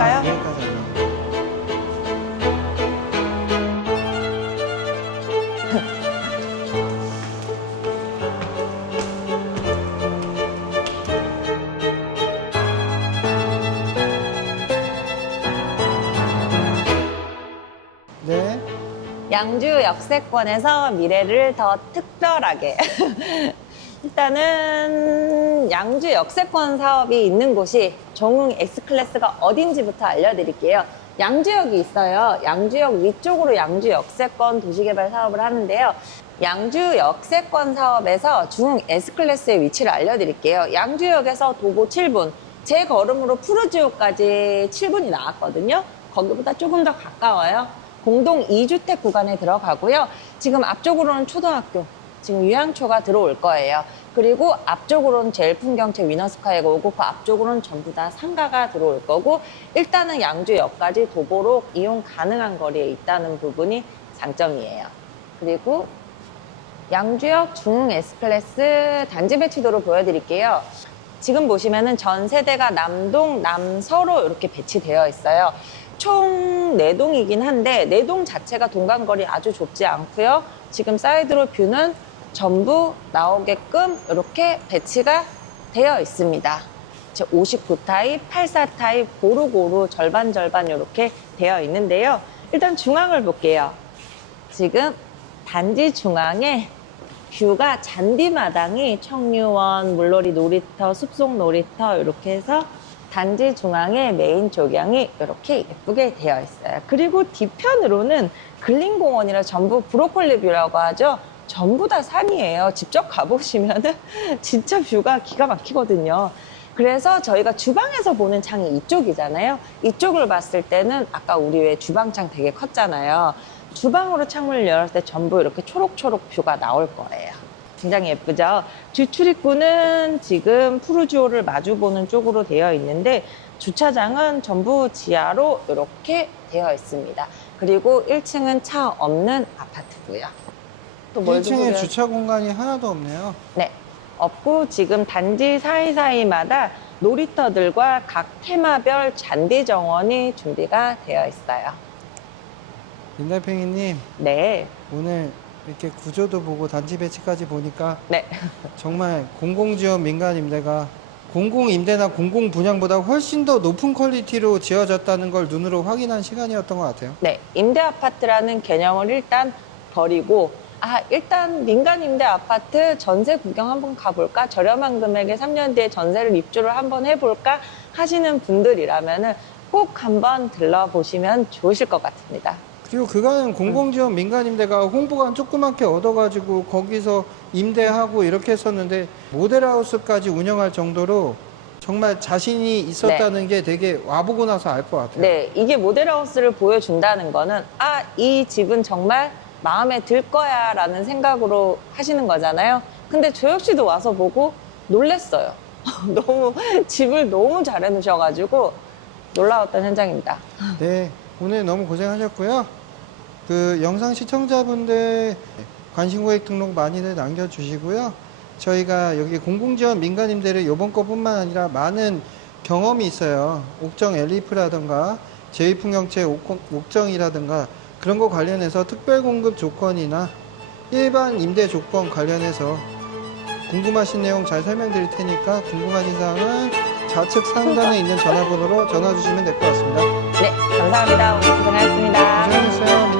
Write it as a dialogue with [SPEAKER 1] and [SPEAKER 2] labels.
[SPEAKER 1] 할까요? 네, 네. 양주 역세권에서 미래를 더 특별하게. 일단은 양주 역세권 사업이 있는 곳이 정웅 S클래스가 어딘지부터 알려드릴게요. 양주역이 있어요. 양주역 위쪽으로 양주 역세권 도시개발 사업을 하는데요. 양주 역세권 사업에서 중흥 S클래스의 위치를 알려드릴게요. 양주역에서 도보 7분, 제 걸음으로 푸르지오까지 7분이 나왔거든요. 거기보다 조금 더 가까워요. 공동 2주택 구간에 들어가고요. 지금 앞쪽으로는 초등학교, 지금 유양초가 들어올 거예요. 그리고 앞쪽으로는 제일 풍경채 위너스카이가 오고 그 앞쪽으로는 전부 다 상가가 들어올 거고 일단은 양주역까지 도보로 이용 가능한 거리에 있다는 부분이 장점이에요. 그리고 양주역 중흥 S클래스 단지 배치도로 보여드릴게요. 지금 보시면은 전 세대가 남동, 남서로 이렇게 배치되어 있어요. 총 네동이긴 한데 네동 자체가 동간거리 아주 좁지 않고요. 지금 사이드로 뷰는 전부 나오게끔 이렇게 배치가 되어 있습니다. 59 타입, 84 타입 고루고루 절반 절반 이렇게 되어 있는데요. 일단 중앙을 볼게요. 지금 단지 중앙에 뷰가 잔디마당이 청류원, 물놀이 놀이터, 숲속 놀이터 이렇게 해서 단지 중앙에 메인 조경이 이렇게 예쁘게 되어 있어요. 그리고 뒤편으로는 근린공원이라 전부 브로콜리 뷰라고 하죠. 전부 다 산이에요. 직접 가보시면은 진짜 뷰가 기가 막히거든요. 그래서 저희가 주방에서 보는 창이 이쪽이잖아요. 이쪽을 봤을 때는 아까 우리 왜 주방창 되게 컸잖아요. 주방으로 창문을 열었을 때 전부 이렇게 초록초록 뷰가 나올 거예요. 굉장히 예쁘죠? 주 출입구는 지금 푸르지오를 마주보는 쪽으로 되어 있는데 주차장은 전부 지하로 이렇게 되어 있습니다. 그리고 1층은 차 없는 아파트고요. 또 뭘
[SPEAKER 2] 1층에 주차 공간이 하나도 없네요.
[SPEAKER 1] 네. 없고 지금 단지 사이사이마다 놀이터들과 각 테마별 잔디 정원이 준비가 되어
[SPEAKER 2] 있어요.林달팽이님
[SPEAKER 1] 네.
[SPEAKER 2] 오늘 이렇게 구조도 보고 단지 배치까지 보니까
[SPEAKER 1] 네.
[SPEAKER 2] 정말 공공지원 민간 임대가 공공임대나 공공분양보다 훨씬 더 높은 퀄리티로 지어졌다는 걸 눈으로 확인한 시간이었던 것 같아요.
[SPEAKER 1] 네. 임대 아파트라는 개념을 일단 버리고 아, 일단 민간 임대 아파트 전세 구경 한번 가볼까? 저렴한 금액에 3년 뒤에 전세를 입주를 한번 해볼까? 하시는 분들이라면은 꼭 한번 들러보시면 좋으실 것 같습니다.
[SPEAKER 2] 그리고 그간은 공공지원 민간임대가 홍보관 조그맣게 얻어가지고 거기서 임대하고 이렇게 했었는데 모델하우스까지 운영할 정도로 정말 자신이 있었다는 게 되게 와보고 나서 알 것 같아요.
[SPEAKER 1] 네, 이게 모델하우스를 보여준다는 거는 아, 이 집은 정말 마음에 들 거야 라는 생각으로 하시는 거잖아요. 근데 저 역시도 와서 보고 놀랬어요. 너무 집을 너무 잘 해놓으셔가지고 놀라웠던 현장입니다.
[SPEAKER 2] 네, 오늘 너무 고생하셨고요. 그 영상 시청자분들 관심 고객 등록 많이들 남겨주시고요. 저희가 여기 공공지원 민간임대를 요번 거뿐만 아니라 많은 경험이 있어요. 옥정 엘리프라든가 제2풍경채 옥- 옥정이라든가 그런 거 관련해서 특별 공급 조건이나 일반 임대 조건 관련해서 궁금하신 내용 잘 설명드릴 테니까 궁금하신 사항은 좌측 상단에 있는 전화번호로 전화 주시면 될 것 같습니다.
[SPEAKER 1] 네, 감사합니다. 오늘 고생하셨습니다.
[SPEAKER 2] 고생하셨어요.